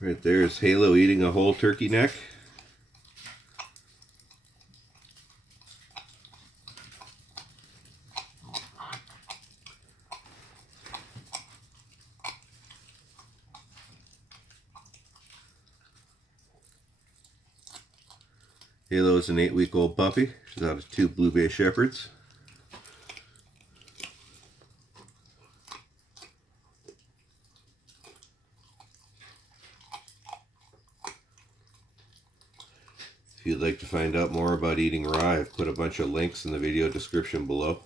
Right there is Halo eating a whole turkey neck. Halo is an 8-week-old puppy. She's out of 2 Blue Bay Shepherds. If you'd like to find out more about eating raw, I've put a bunch of links in the video description below.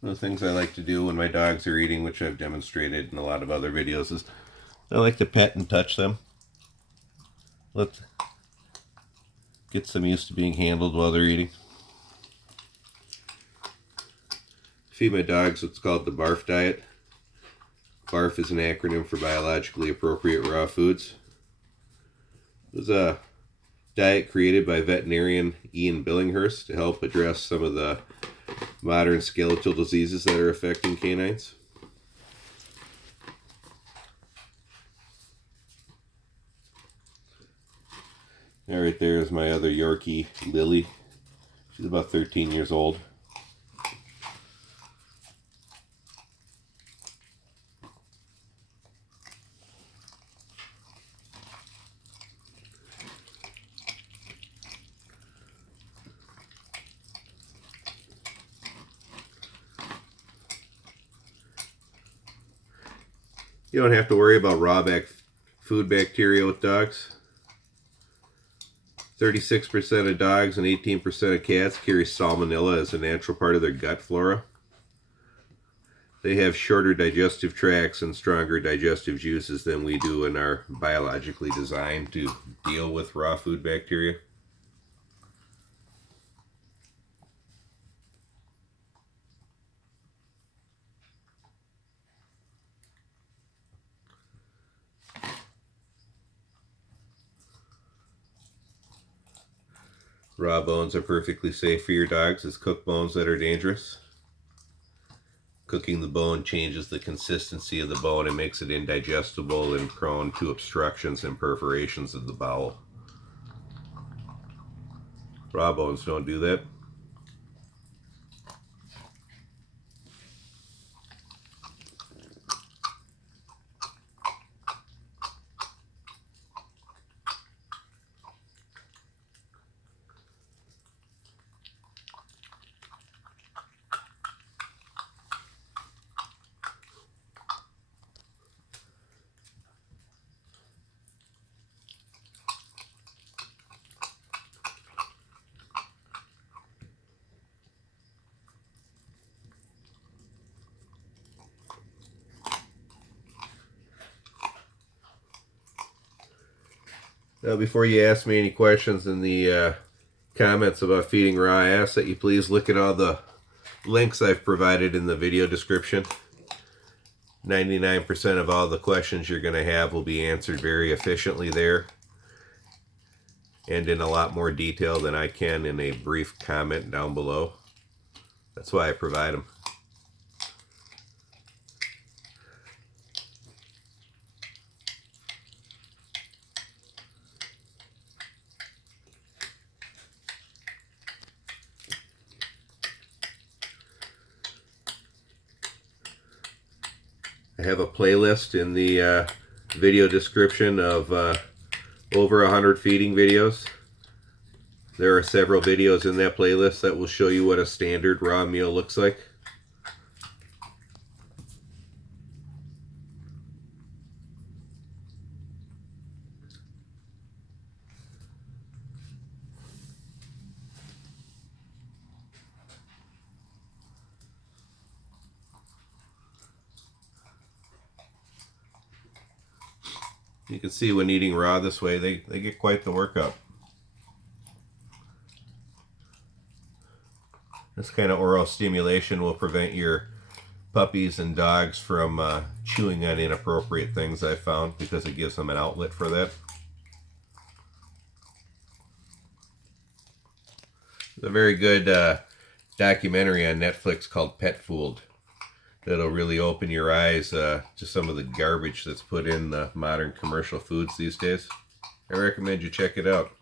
One of the things I like to do when my dogs are eating, which I've demonstrated in a lot of other videos, is I like to pet and touch them. Get them used to being handled while they're eating. Feed my dogs what's called the B.A.R.F diet. B.A.R.F is an acronym for biologically appropriate raw foods. It was a diet created by veterinarian Ian Billinghurst to help address some of the modern skeletal diseases that are affecting canines. Now right there is my other Yorkie, Lily. She's about 13 years old. You don't have to worry about raw food bacteria with dogs. 36% of dogs and 18% of cats carry salmonella as a natural part of their gut flora. They have shorter digestive tracts and stronger digestive juices than we do and are biologically designed to deal with raw food bacteria. Raw bones are perfectly safe for your dogs. It's cooked bones that are dangerous. Cooking the bone changes the consistency of the bone and makes it indigestible and prone to obstructions and perforations of the bowel. Raw bones don't do that. Now, before you ask me any questions in the comments about feeding raw, I ask that you please look at all the links I've provided in the video description. 99% of all the questions you're going to have will be answered very efficiently there and in a lot more detail than I can in a brief comment down below. That's why I provide them. I have a playlist in the video description of over 100 feeding videos. There are several videos in that playlist that will show you what a standard raw meal looks like. You can see when eating raw this way, they get quite the workout. This kind of oral stimulation will prevent your puppies and dogs from chewing on inappropriate things, I found, because it gives them an outlet for that. There's a very good documentary on Netflix called Pet Fooled that'll really open your eyes to some of the garbage that's put in modern commercial foods these days. I recommend you check it out.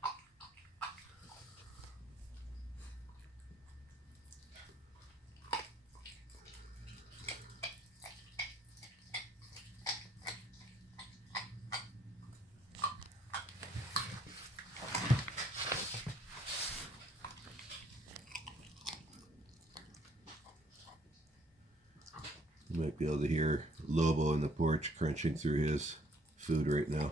You might be able to hear Lobo in the porch crunching through his food right now.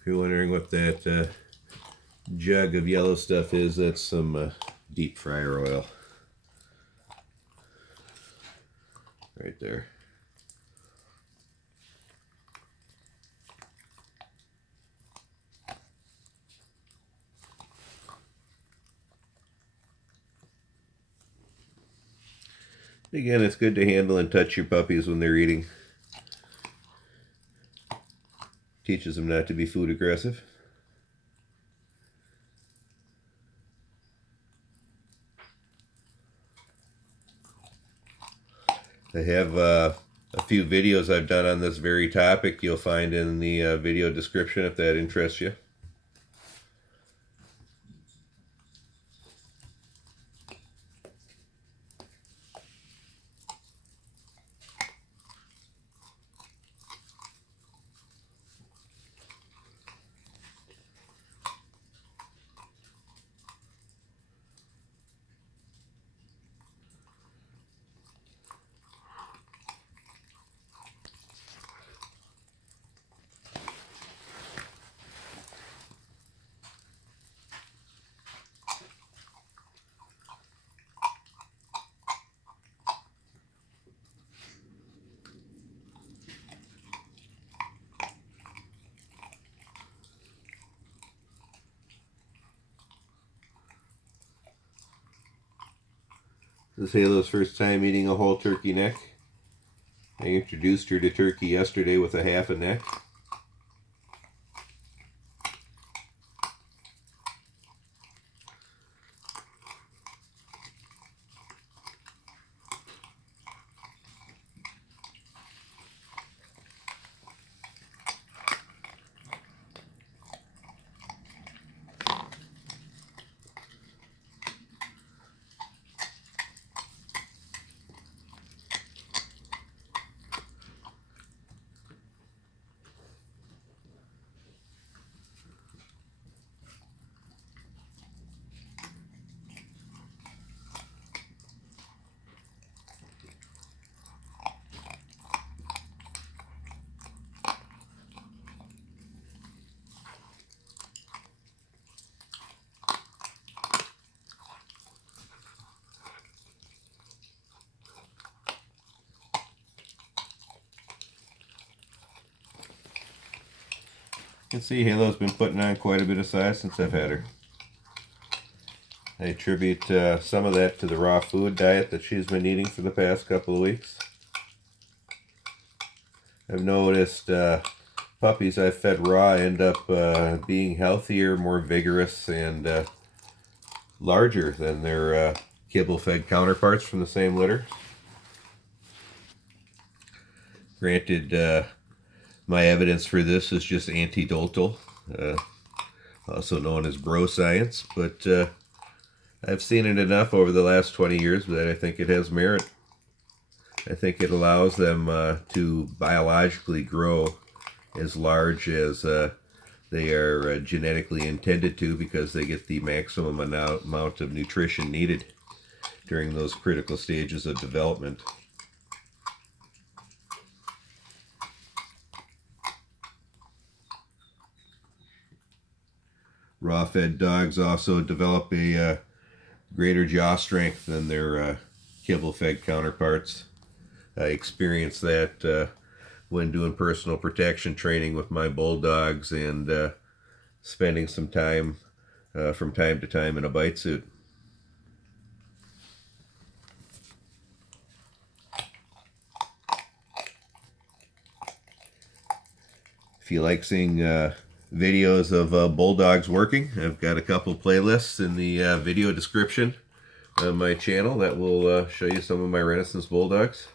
If you're wondering what that jug of yellow stuff is, that's some deep fryer oil right there. Again, it's good to handle and touch your puppies when they're eating. Teaches them not to be food aggressive. I have a few videos I've done on this very topic you'll find in the video description if that interests you. This is Halo's first time eating a whole turkey neck. I introduced her to turkey yesterday with a half a neck. You can see Halo's been putting on quite a bit of size since I've had her. I attribute some of that to the raw food diet that she's been eating for the past couple of weeks. I've noticed puppies I've fed raw end up being healthier, more vigorous, and larger than their kibble-fed counterparts from the same litter. Granted, my evidence for this is just anecdotal, also known as bro science, but I've seen it enough over the last 20 years that I think it has merit. I think it allows them to biologically grow as large as they are genetically intended to, because they get the maximum amount of nutrition needed during those critical stages of development. Raw-fed dogs also develop a greater jaw strength than their kibble-fed counterparts. I experienced that when doing personal protection training with my bulldogs and spending some time from time to time in a bite suit. If you like seeing videos of bulldogs working, I've got a couple playlists in the video description of my channel that will show you some of my Renaissance bulldogs.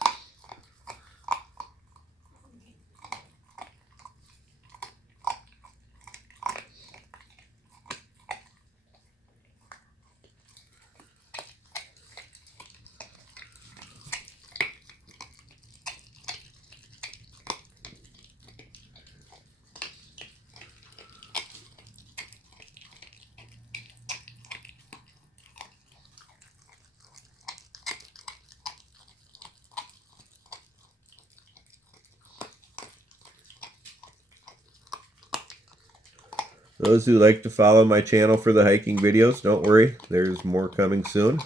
Those who like to follow my channel for the hiking videos, don't worry, there's more coming soon.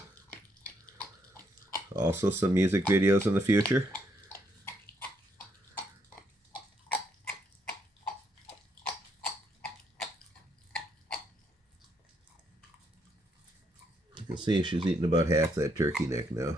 Also some music videos in the future. You can see she's eating about half that turkey neck now.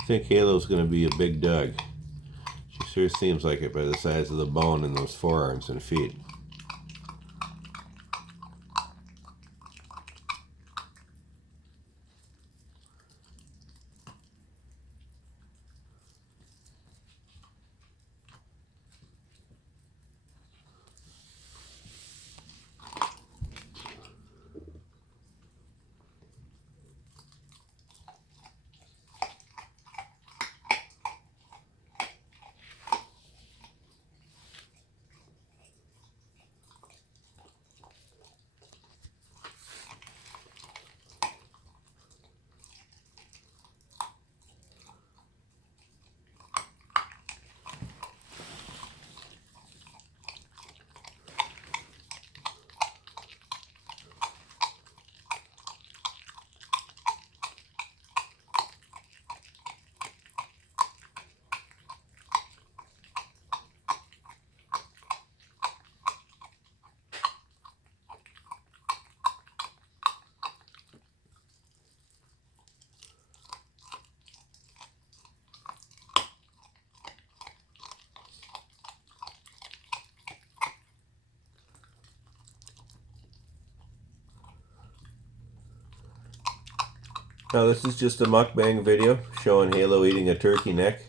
I think Halo's going to be a big dog. She sure seems like it by the size of the bone in those forearms and feet. Now this is just a mukbang video showing Halo eating a turkey neck.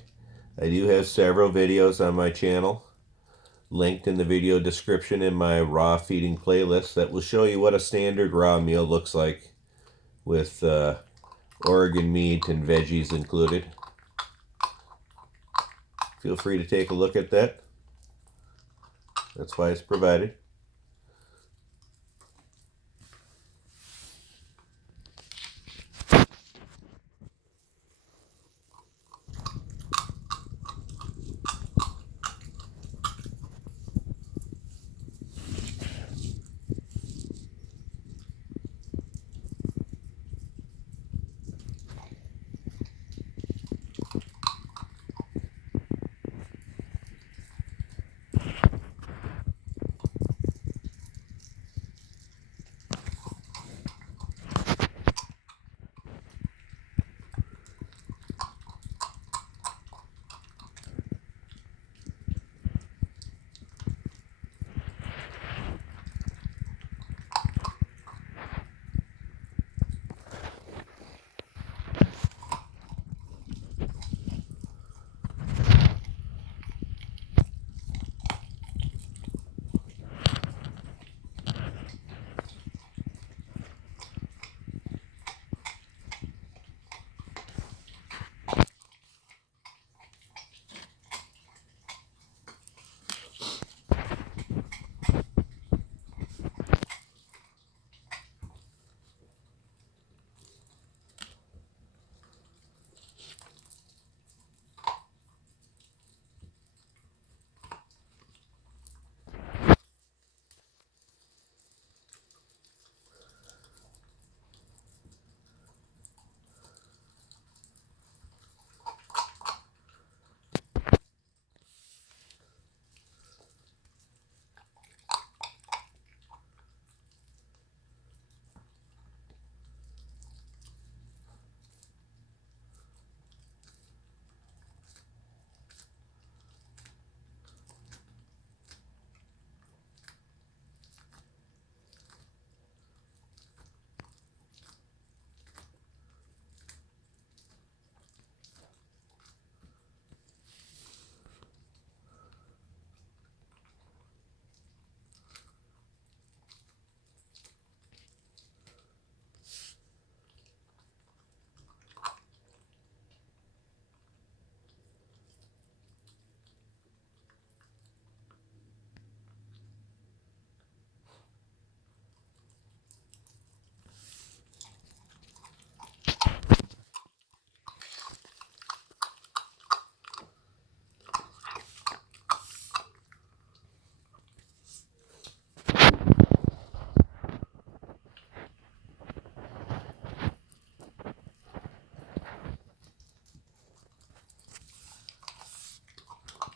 I do have several videos on my channel linked in the video description in my raw feeding playlist that will show you what a standard raw meal looks like with Oregon meat and veggies included. Feel free to take a look at that. That's why it's provided.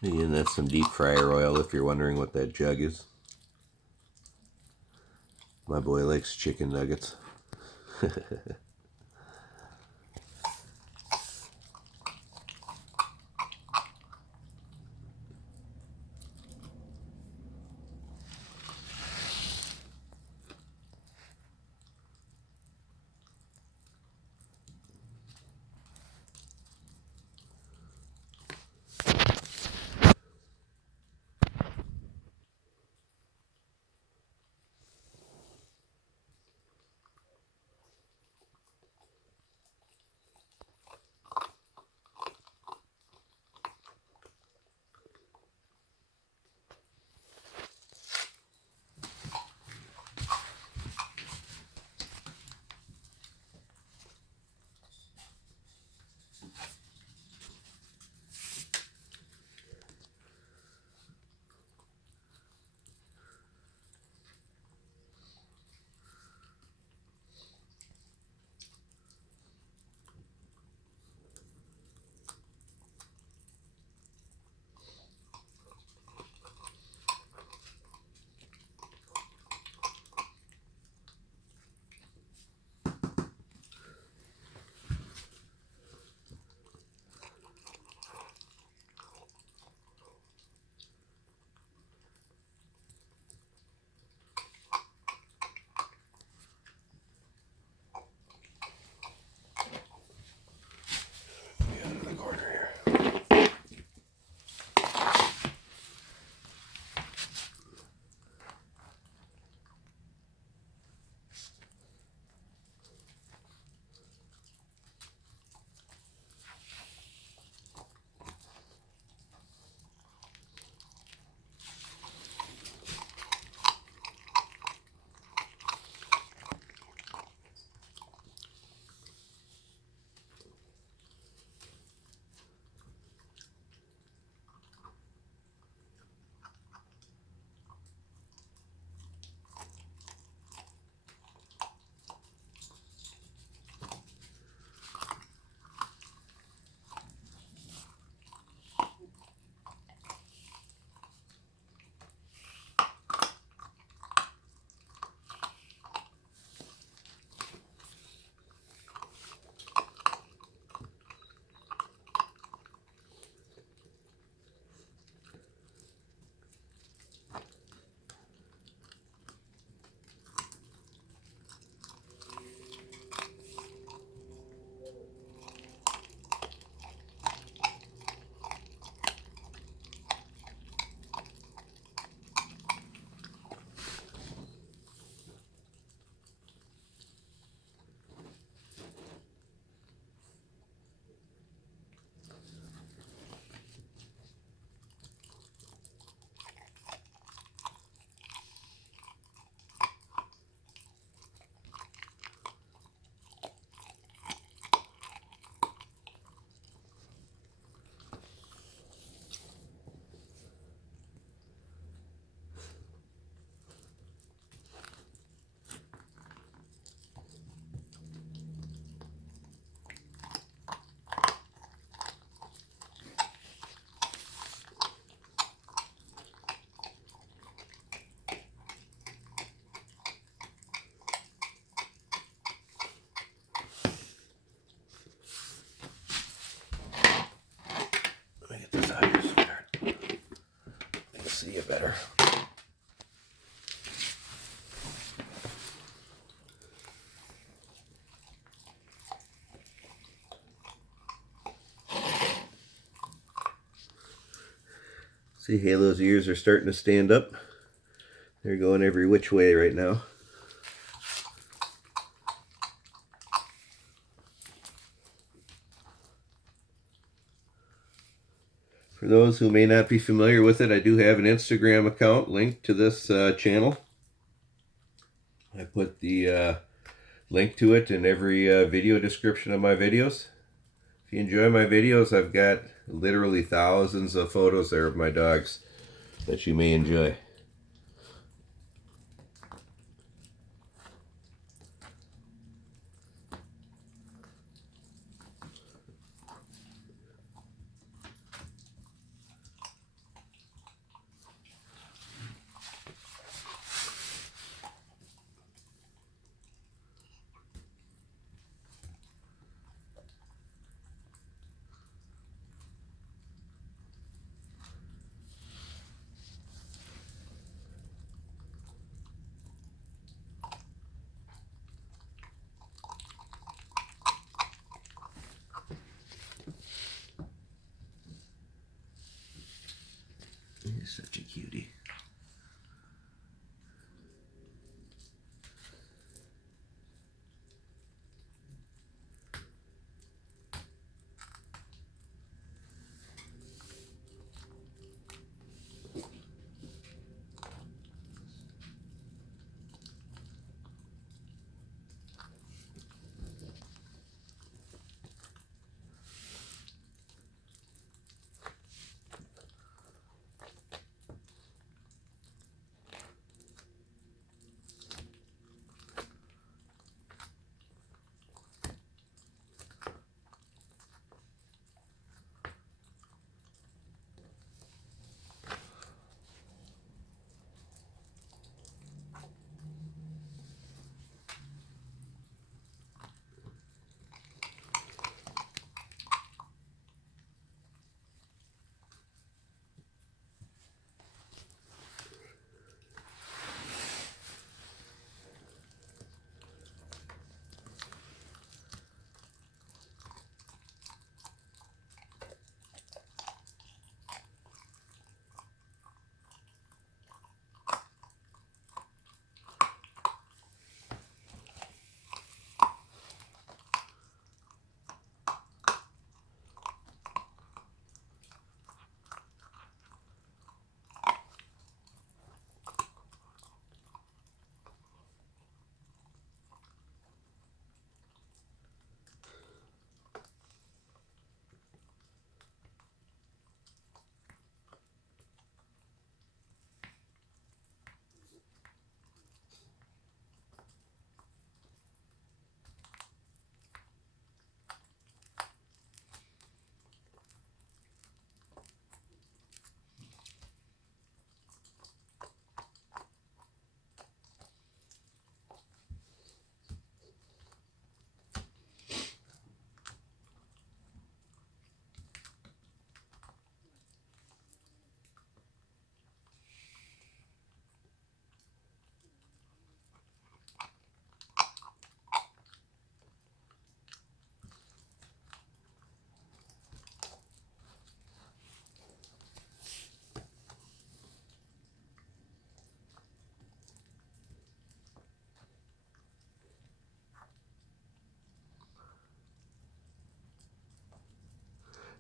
And that's some deep fryer oil if you're wondering what that jug is. My boy likes chicken nuggets. see you better. See, Halo's ears are starting to stand up. They're going every which way right now. For those who may not be familiar with it, I do have an Instagram account linked to this channel. I put the link to it in every video description of my videos. If you enjoy my videos, I've got literally thousands of photos there of my dogs that you may enjoy. He's such a cutie.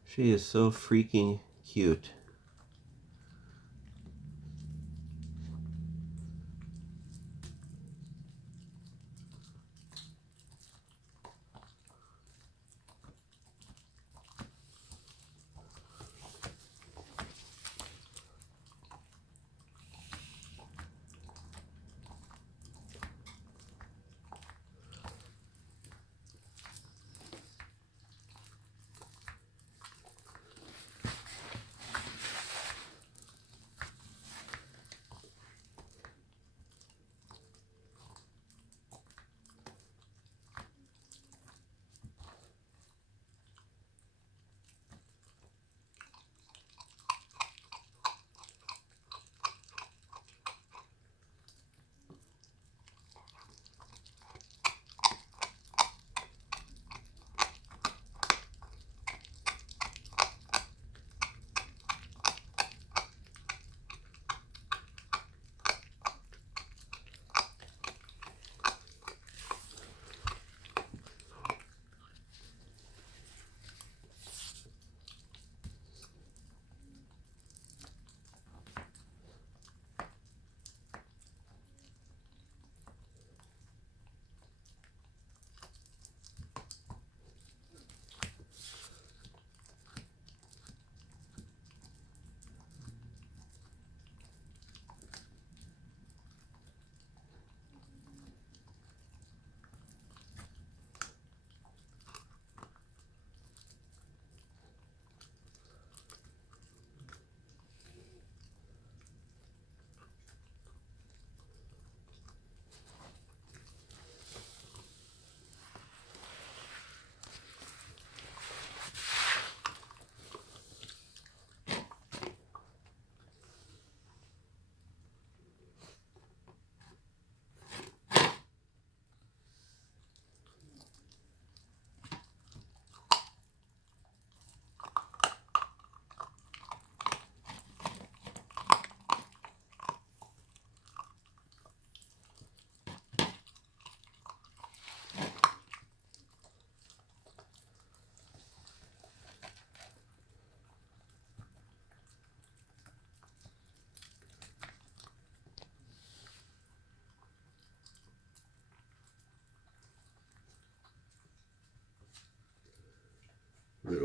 She is so freaking cute.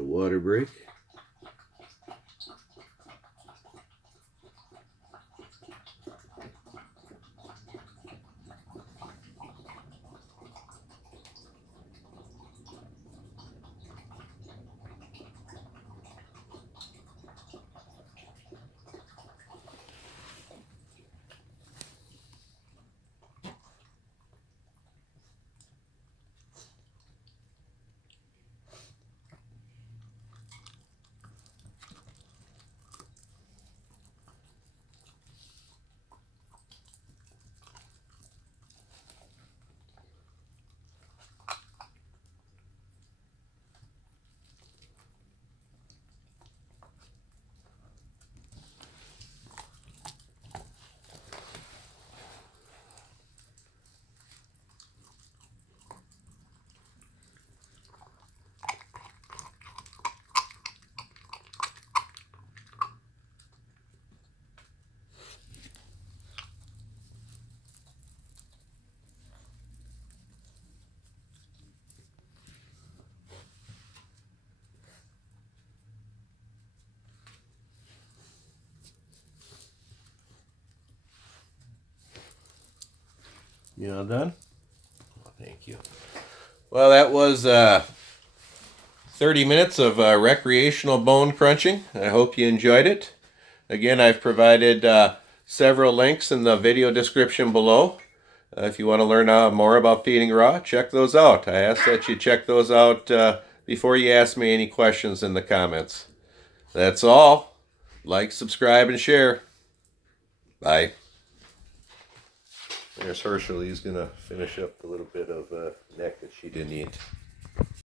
water break. You all done? Oh, thank you. Well, that was 30 minutes of recreational bone crunching. I hope you enjoyed it. Again, I've provided several links in the video description below. If you want to learn more about feeding raw, check those out. I ask that you check those out before you ask me any questions in the comments. That's all. Like, subscribe, and share. Bye. There's Herschel. He's going to finish up the little bit of neck that she didn't eat.